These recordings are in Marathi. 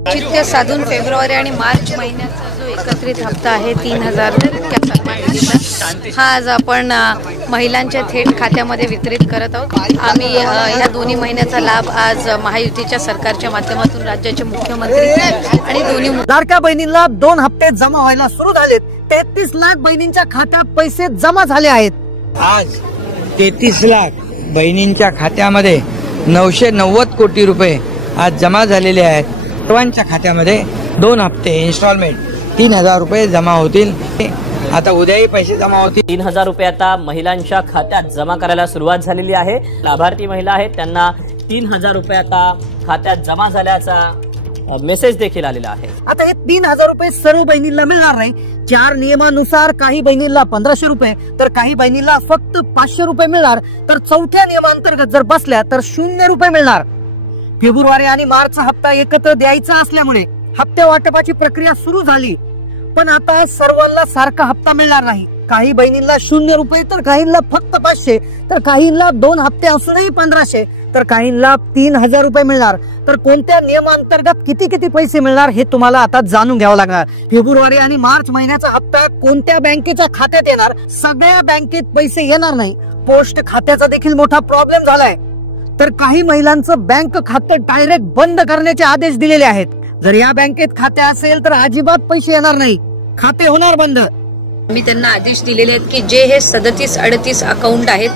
औचित्य साधून फेब्रुवारी आणि मार्च महिन्याचा जो एकत्रित हप्ता आहे 3000 हा आज आपण महिलांच्या थेट खात्यामध्ये वितरित करत आहोत। आम्ही ह्या दोन्ही महिन्याचा लाभ आज महायुतीच्या सरकारच्या माध्यमातून राज्याचे मुख्यमंत्री आणि दोन्ही लाडक्या बहिणींना 2 हप्ते जमा व्हायला सुरू झालेत। 33 लाख बहिणींच्या खात्यात पैसे जमा झाले आहेत। आज 33 लाख बहिणींच्या खात्यामध्ये 990 कोटी रुपये आज जमा झालेले आहेत। सर्वांच्या खात्यामध्ये 2 हप्ते इन्स्टॉलमेंट 3000 रुपये जमा होतील। आता उद्याही पैसे जमा होतील। 3000 रुपये आता महिलांच्या खात्यात जमा करायला सुरुवात झालेली आहे। लाभार्थी महिला आहेत त्यांना 3000 रुपये आता खात्यात जमा झाल्याचा मेसेज देखील आलेला आहे। आता हे 3000 रुपये सर्व बहिणींना मिळणार नाही। 4 नियमानुसार काही बहिणींना 1500 रुपये तर काही बहिणींना फक्त 500 रुपये मिळणार। तर चौथ्या नियमांतर्गत जर बसल्या तर 0 रुपये मिळणार। फेब्रुवारी आणि मार्चचा हप्ता एकत्र द्यायचा असल्यामुळे हप्ते वाटपाची प्रक्रिया सुरू झाली, पण आता सर्वांना सारखा हप्ता मिळणार नाही। काही बहिणींना 0 रुपये तर काहींना फक्त 500 तर काहींना 2 हप्ते असूनही 1500 तर काहींना 3000 रुपये मिळणार। तर कोणत्या नियमांतर्गत किती पैसे मिळणार हे तुम्हाला आता जाणून घ्यावं लागणार। फेब्रुवारी आणि मार्च महिन्याचा हप्ता कोणत्या बँकेच्या खात्यात येणार? सगळ्या बँकेत पैसे येणार नाही। पोस्ट खात्याचा देखील मोठा प्रॉब्लेम झालाय। तर काही महिलांचं बँक खातं डायरेक्ट बंद करण्याचे आदेश दिलेले आहेत। जर या बँकेत खाते असेल तर अजिबात पैसे येणार नाही, खाते होणार बंद। मी त्यांना आदेश दिलेले आहेत की जे हे 37-38 अकाउंट आहेत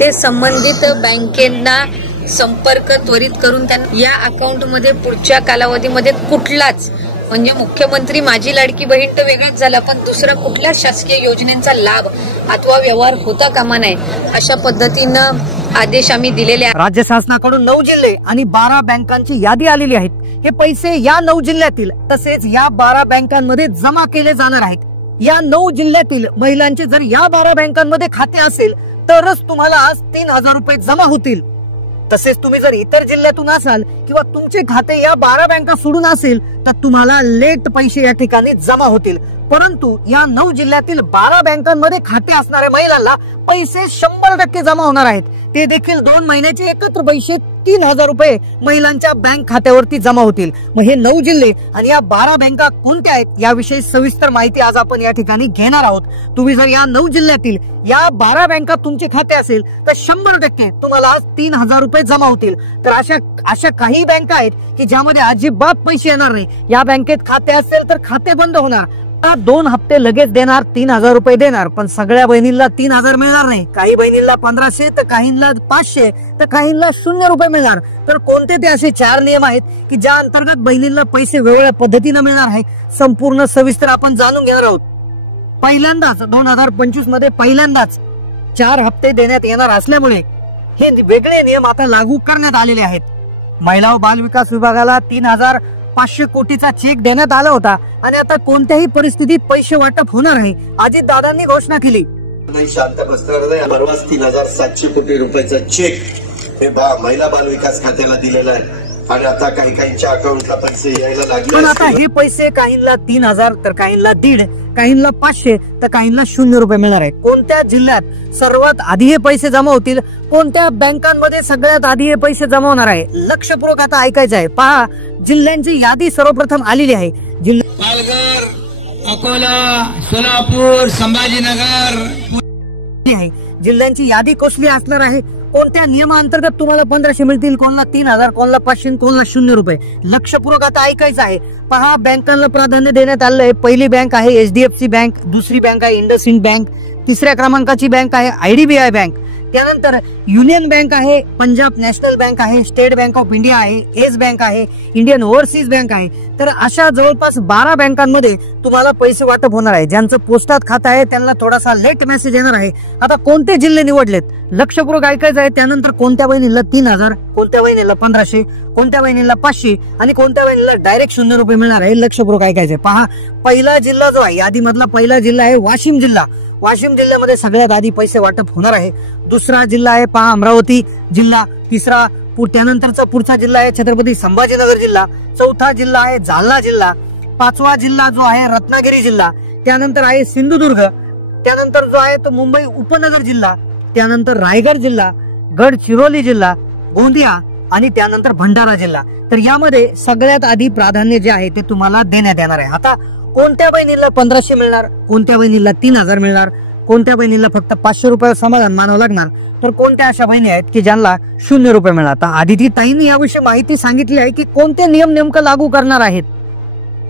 ते संबंधित बँकेंना संपर्क त्वरित करून त्यांना या अकाउंटमध्ये पुढच्या कालावधीमध्ये कुठलाच म्हणजे मुख्यमंत्री माझी लाडकी बहीण तर वेगळाच झाला, पण दुसरा कुठल्याच शासकीय योजनेचा लाभ अथवा व्यवहार होता कामा नये अशा पद्धतीनं आदेश आम्ही दिलेले आहेत। राज्य शासनाकडून 9 जिल्हे आणि 12 बँकांची यादी आलेली आहे। हे पैसे या 9 जिल्ह्यातील तसेच या 12 बँकांमध्ये जमा केले जाणार आहेत। या 9 जिल्ह्यातील महिलांचे जर या 12 बँकांमध्ये खाते असेल तरच तुम्हाला आज 3000 रुपये जमा होतील। तसेच तुम्ही जर इतर जिल्ह्यातून असाल किंवा तुमचे खाते या 12 बँका सोडून असेल तर तुम्हाला लेट पैसे या ठिकाणी जमा होतील। परंतु या 9 जिल्ह्यातील 12 बँकांमध्ये खाते असणाऱ्या महिलांना पैसे 100% जमा होणार आहेत। ते देखील 2 महिन्याचे एकत्र पैसे 3000 रुपये महिलांच्या बँक खात्यावरती जमा होतील। मग हे 9 जिल्हे आणि या 12 बँका कोणत्या आहेत याविषयी सविस्तर माहिती आज आपण या ठिकाणी घेणार आहोत। तुम्ही जर या 9 जिल्ह्यातील या 12 बँका तुमचे खाते असेल तर 100% तुम्हाला आज 3000 रुपये जमा होतील। तर अशा काही बँका आहेत की ज्यामध्ये अजिबात पैसे येणार नाही। या बँकेत खाते असेल तर खाते बंद होणार। 2 हप्ते लगेच देणार, 3000 रुपये देणार, पण सगळ्या बहिणींना 3000 मिळणार नाही। काही बहिणींना 1500 तर काहींना 500 तर काहींना 0 रुपये मिळणार। तर कोणते ते असे 4 नियम आहेत की ज्या अंतर्गत बहिणींना पैसे वेगवेगळ्या पद्धतीने मिळणार आहे संपूर्ण सविस्तर आपण जाणून घेणार आहोत। पहिल्यांदाच 2025 मध्ये पहिल्यांदाच 4 हप्ते देण्यात येणार असल्यामुळे हे वेगळे नियम आता लागू करण्यात आलेले आहेत। महिला व बाल विकास विभागाला 3500 कोटीचा चेक देण्यात आला होता आणि आता कोणत्याही परिस्थितीत पैसे वाटप होणार आहे अजित दादांनी घोषणा केली। शांत बसणार नाही। परवाच 3700 कोटी रुपयाचा चेक हे महिला बाल विकास खात्याला दिलेला आहे आणि आता काहींच्या अकाउंटला पैसे यायला लागले। पण आता हे पैसे काहींना 3000 तर काहींना 1.5 काहींना 500 तर काहींना 0 रुपये मिळणार आहे। कोणत्या जिल्ह्यात सर्वात आधी हे पैसे जमा होतील, कोणत्या बँकांमध्ये सगळ्यात आधी हे पैसे जमा होणार आहे लक्षपूर्वक आता ऐकायचं आहे। पहा, जिल्ह्यांची यादी सर्वप्रथम आलेली आहे। पालघर, अकोला, सोलापूर, संभाजीनगर जिल्ह्यांची यादी कसली असणार आहे, कोणत्या नियमांतर्गत तुम्हाला 1500 मिळतील, कोणाला 3000, कोणाला 500, कोणाला 0 रुपये। लक्षपूर्वक आता ऐकायचं आहे। पहा, बँकांना प्राधान्य देण्यात आलं आहे। पहिली बँक आहे HDFC बँक, दुसरी बँक आहे इंडसइंड बँक, तिसऱ्या क्रमांकाची बँक आहे IDBI बँक, त्यानंतर युनियन बँक आहे, पंजाब नॅशनल बँक आहे, स्टेट बँक ऑफ इंडिया आहे, येस बँक आहे, इंडियन ओव्हरसीज बँक आहे। तर अशा जवळपास 12 बँकांमध्ये तुम्हाला पैसे वाटप होणार आहे। ज्यांचं पोस्टात खातं आहे त्यांना थोडासा लेट मेसेज येणार आहे। आता कोणते जिल्हे निवडलेत लक्षपूर्वक ऐकायचं आहे। त्यानंतर कोणत्या बहिणीला 3000, कोणत्या बहिणीला 1500, कोणत्या बहिणीला 500 आणि कोणत्या बहिणीला डायरेक्ट 0 रुपये मिळणार आहे लक्षपूर्वक ऐकायचंय। पहा, पहिला जिल्हा जो आहे यादीमधला पहिला जिल्हा आहे वाशिम जिल्हा। वाशिम जिल्ह्यामध्ये सगळ्यात आधी पैसे वाटप होणार आहे। दुसरा जिल्हा आहे पहा अमरावती जिल्हा, तिसरा त्यानंतरचा पुढचा जिल्हा आहे छत्रपती संभाजीनगर जिल्हा, चौथा जिल्हा आहे जालना जिल्हा, 5वा जिल्हा जो आहे रत्नागिरी जिल्हा, त्यानंतर आहे सिंधुदुर्ग, त्यानंतर जो आहे तो मुंबई उपनगर जिल्हा, त्यानंतर रायगड जिल्हा, गडचिरोली जिल्हा, गोंदिया, आणि त्यानंतर भंडारा जिल्हा. तर यामध्ये सगळ्यात आधी प्राधान्य जे आहे ते तुम्हाला देण्यात येणार आहे. आता कोणत्या बहिणीला 1500 मिळणार, कोणत्या बहिणीला 3000 मिळणार, कोणत्या बहिणीला फक्त 500 रुपये समाधान मानावं लागणार, तर कोणत्या अशा बहिणी आहेत की ज्यांना 0 रुपये मिळणार. आता आदिती ताईंनी याविषयी माहिती सांगितली आहे की कोणते नियम नेमकं लागू करणार आहेत.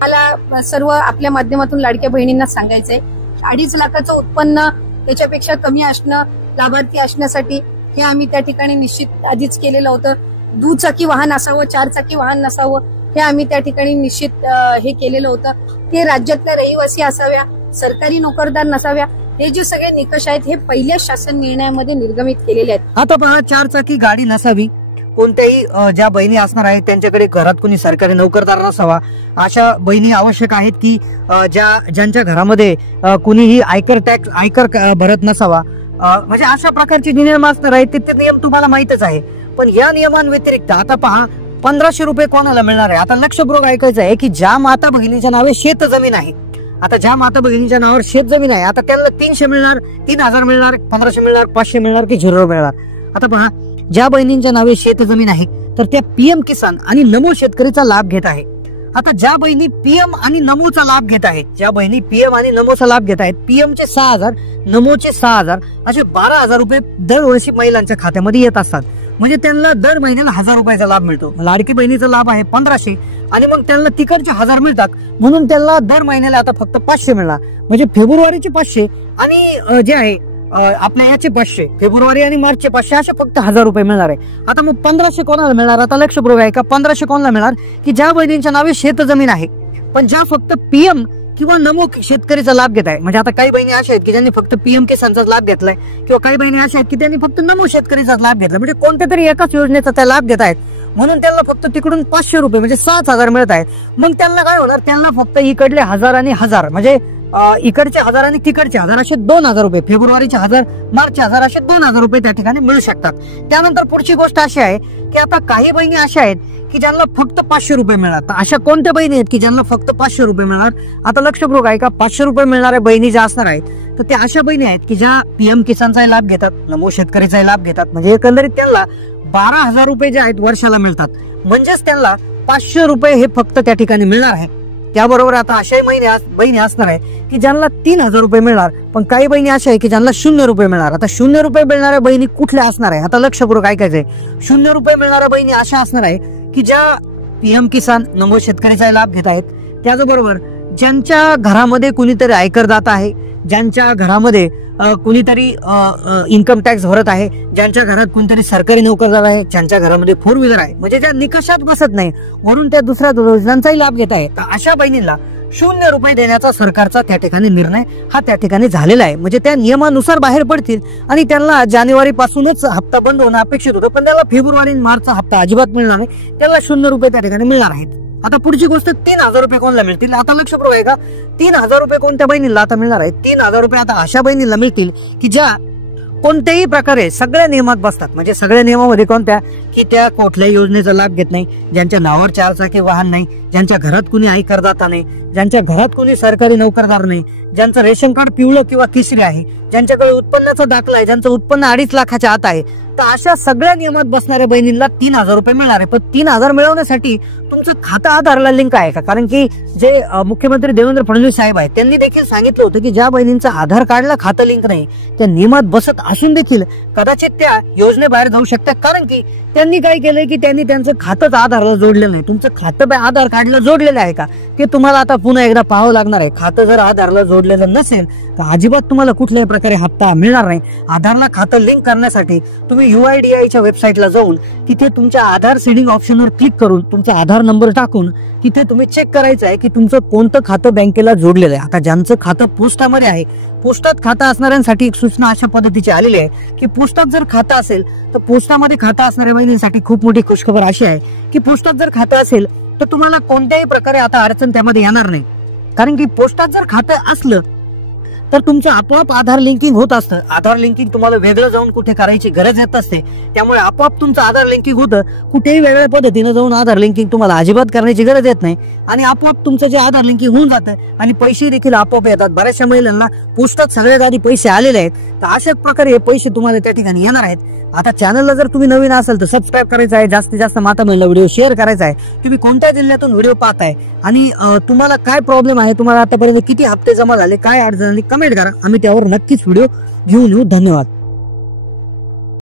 मला सर्व आपल्या माध्यमातून लाडक्या बहिणींना सांगायचंय, 2.5 लाखाचं उत्पन्न त्याच्यापेक्षा कमी असणं लाभार्थी असण्यासाठी हे आम्ही त्या ठिकाणी निश्चित आधीच केलेलं होतं. दुचाकी वाहन असावं, 4 चाकी वाहन नसावं हे आम्ही त्या ठिकाणी निश्चित हे केलेलं होतं. ते राज्यातल्या रहिवासी असाव्या, सरकारी नोकरदार नसाव्या. हे जे सगळे निकष आहेत हे पहिल्या शासन निर्णयामध्ये निर्गमित केलेले आहेत. आता पहा, 4 चाकी गाडी नसावी, कोणत्याही ज्या बहिणी असणार आहेत त्यांच्याकडे घरात कोणी सरकारी नोकरदार नसावा, अशा बहिणी आवश्यक आहेत की ज्यांच्या घरामध्ये कुणीही आयकर भरत नसावा. म्हणजे अशा प्रकारचे नियम असणार आहेत. ते नियम तुम्हाला माहितच आहे. पण या नियमांव्यतिरिक्त आता पहा, 1500 रुपये कोणाला मिळणार आहे. आता लक्षपूर्वक ऐकायचं आहे की ज्या माता भगिनीच्या नावे शेत जमीन आहे, आता ज्या माता भगिनीच्या नावावर शेत जमीन आहे, आता त्यांना 300 मिळणार, 3000 मिळणार, 1500 मिळणार, 500 मिळणार की 0 मिळणार. आता पहा, ज्या बहिणींच्या नावे शेत जमीन आहे तर त्या PM किसान आणि नमो शेतकरीचा लाभ घेत आहे. आता ज्या बहिणी PM आणि नमोचा लाभ घेत आहेत, ज्या बहिणी PM आणि नमोचा लाभ घेत आहेत, PMचे 6000, नमोचे 6000 असे 12000 रुपये दरवर्षी महिलांच्या खात्यामध्ये येत असतात. म्हणजे त्यांना दर महिन्याला 1000 रुपयाचा लाभ मिळतो. लाडकी बहिणीचा लाभ आहे 1500 आणि मग त्यांना तिकडचे 1000 मिळतात, म्हणून त्यांना दर महिन्याला आता फक्त 500 मिळणार. म्हणजे फेब्रुवारीचे 500 आणि जे आहे आपल्या याचे 500, फेब्रुवारी आणि मार्चचे 500 असे फक्त 1000 रुपये मिळणार आहे. आता मग 1500 कोणाला मिळणार. आता लक्षपूर्वक आहे का, 1500 कोणाला मिळणार की ज्या बहिणींच्या नावे शेत जमीन आहे पण ज्या फक्त PM किंवा नमो शेतकरीचा लाभ घेत आहे. म्हणजे आता काही बहिणी अशा आहेत की ज्यांनी फक्त PM किसानचा लाभ घेतलाय, किंवा काही बहिणी अशा आहेत की त्यांनी फक्त नमो शेतकरीचा लाभ घेतला. म्हणजे कोणत्या तरी एकाच योजनेचा त्या लाभ घेत आहेत, म्हणून त्यांना फक्त तिकडून 500 रुपये म्हणजे 7000 मिळत आहेत. मग त्यांना काय होणार, त्यांना फक्त इकडले 1000 आणि 1000 म्हणजे इकडचे 1000 आणि तिकडचे 1000 असे 2000 रुपये, फेब्रुवारीचे 1000, मार्चचे 1000 असे 2000 रुपये त्या ठिकाणी मिळू शकतात. त्यानंतर पुढची गोष्ट अशी आहे की आता काही बहिणी अशा आहेत की ज्यांना फक्त 500 रुपये मिळणार. तर अशा कोणत्या बहिणी आहेत की ज्यांना फक्त 500 रुपये मिळणार. आता लक्षपूर्वक आहे का, 500 रुपये मिळणाऱ्या बहिणी ज्या असणार आहेत तर त्या अशा बहिणी आहेत की ज्या PM किसानचा लाभ घेतात, नमो शेतकरीचा लाभ घेतात. म्हणजे एकंदरीत त्यांना 12000 रुपये जे आहेत वर्षाला मिळतात. म्हणजेच त्यांना 500 रुपये हे फक्त त्या ठिकाणी मिळणार आहे. त्याबरोबर आता अशाही बहिणी असणार आहे की ज्यांना 3000 रुपये मिळणार. पण काही बहिणी अशा आहे की ज्यांना 0 रुपये मिळणार. आता 0 रुपये मिळणाऱ्या बहिणी कुठल्या असणार आहे. आता लक्षपूर्वक ऐकायचंय, 0 रुपये मिळणाऱ्या बहिणी अशा असणार आहे की ज्या PM किसान नमो शेतकरीचा लाभ घेत आहेत. त्याचबरोबर ज्यांच्या घरामध्ये कुणीतरी आयकरदाता आहे, ज्यांच्या घरामध्ये कुणीतरी इन्कम टॅक्स भरत आहे, ज्यांच्या घरात कोणतरी सरकारी नोकरदार आहे, ज्यांच्या घरामध्ये 4 व्हीलर आहे, म्हणजे ज्या निकषात बसत नाही वरून त्या दुसऱ्या योजनांचाही लाभ घेत आहे. तर अशा बहिणींना 0 रुपये देण्याचा सरकारचा त्या ठिकाणी निर्णय हा त्या ठिकाणी झालेला आहे. म्हणजे त्या नियमानुसार बाहेर पडतील आणि त्यांना जानेवारी पासूनच हप्ता बंद होणं अपेक्षित होतं, पण त्याला फेब्रुवारी मार्चचा हप्ता अजिबात मिळणार नाही. त्याला 0 रुपये त्या ठिकाणी मिळणार आहेत. आता पुढची गोष्ट, 3000 रुपये कोणाला मिळतील. आता लक्षपूर्वक आहे का, 3000 रुपये कोणत्या बहिणीला आता मिळणार आहे. 3000 रुपये आता अशा बहिणीला मिळतील की ज्या कोणत्याही प्रकारे सगळ्या नियमात बसतात. म्हणजे सगळ्या नियमामध्ये कोणत्या की त्या कुठल्याही योजनेचा लाभ घेत नाही, ज्यांच्या नावावर 4 चाकी वाहन नाही, ज्यांच्या घरात कुणी आयकरदाता नाही, ज्यांच्या घरात कुणी सरकारी नोकरदार नाही, ज्यांचं रेशन कार्ड पिवळं किंवा केसरी आहे, ज्यांच्याकडे उत्पन्नाचा दाखला आहे, ज्यांचं उत्पन्न 2.5 लाखाच्या आत आहे. तर अशा सगळ्या नियमात बसणाऱ्या बहिणींना 3000 रुपये मिळणार आहे. पण 3000 मिळवण्यासाठी तुमचं खातं आधारला लिंक आहे का. कारण की जे मुख्यमंत्री देवेंद्र फडणवीस साहेब आहेत त्यांनी देखील सांगितलं होतं की ज्या बहिणींचं आधार कार्डला खातं लिंक नाही, त्या नियमात बसत असून देखील कदाचित त्या योजनेबाहेर जाऊ शकतात. कारण की त्यांनी काय केलंय की त्यांनी त्यांचं खातंच आधारला जोडलेलं नाही. तुमचं खातं आधार कार्डला जोडलेलं आहे का ते तुम्हाला आता पुन्हा एकदा पाहावं लागणार आहे. खातं जर आधारला जोडलेलं नसेल तर अजिबात तुम्हाला कुठल्याही प्रकारे हप्ता मिळणार नाही. आधारला खातं लिंक करण्यासाठी तुम्ही UIDAIच्या वेबसाईटला जाऊन तिथे तुमच्या आधार सीडिंग ऑप्शनवर क्लिक करून तुमचा आधार नंबर टाकून तिथे तुम्ही चेक करायचं आहे की तुमचं कोणतं खातं बँकेला जोडलेलं आहे. आता ज्यांचं खातं पोस्टामध्ये आहे, पोस्टात खातं असणाऱ्यांसाठी एक सूचना अशा पद्धतीची आलेली आहे की पोस्टात जर खातं असेल तर पोस्टामध्ये खातं असणाऱ्या बहिणींसाठी खूप मोठी खुशखबर अशी आहे की पोस्टात जर खातं असेल तर तुम्हाला कोणत्याही प्रकारे आता अडचण त्यामध्ये येणार नाही. कारण की पोस्टात जर खातं असलं तर तुमचं आपोआप आधार लिंकिंग होत असतं. आधार लिंकिंग तुम्हाला वेगळं जाऊन कुठे करायची गरज येत असते, त्यामुळे आपोआप तुमचं आधार लिंकिंग होतं. कुठेही वेगळ्या पद्धतीनं जाऊन आधार लिंकिंग तुम्हाला अजिबात करण्याची गरज येत नाही आणि आपोआप तुमचं जे आधार लिंकिंग होऊन जातं आणि पैसे देखील आपोआप येतात. बऱ्याचशा महिलांना पोस्टात सगळ्यात आधी पैसे आलेले आहेत, तर अशा प्रकारे हे पैसे तुम्हाला त्या ठिकाणी येणार आहेत. आता चॅनलला जर तुम्ही नवीन असाल तर सबस्क्राईब करायचं आहे, जास्तीत जास्त माता महिला व्हिडिओ शेअर करायचा आहे. तुम्ही कोणत्या जिल्ह्यातून व्हिडिओ पाहताय आणि तुम्हाला काय प्रॉब्लेम आहे, तुम्हाला आतापर्यंत किती हप्ते जमा झाले, काय अडचण आली, कमेंट करा. आम्ही त्यावर नक्कीच व्हिडिओ घेऊन येऊ. धन्यवाद.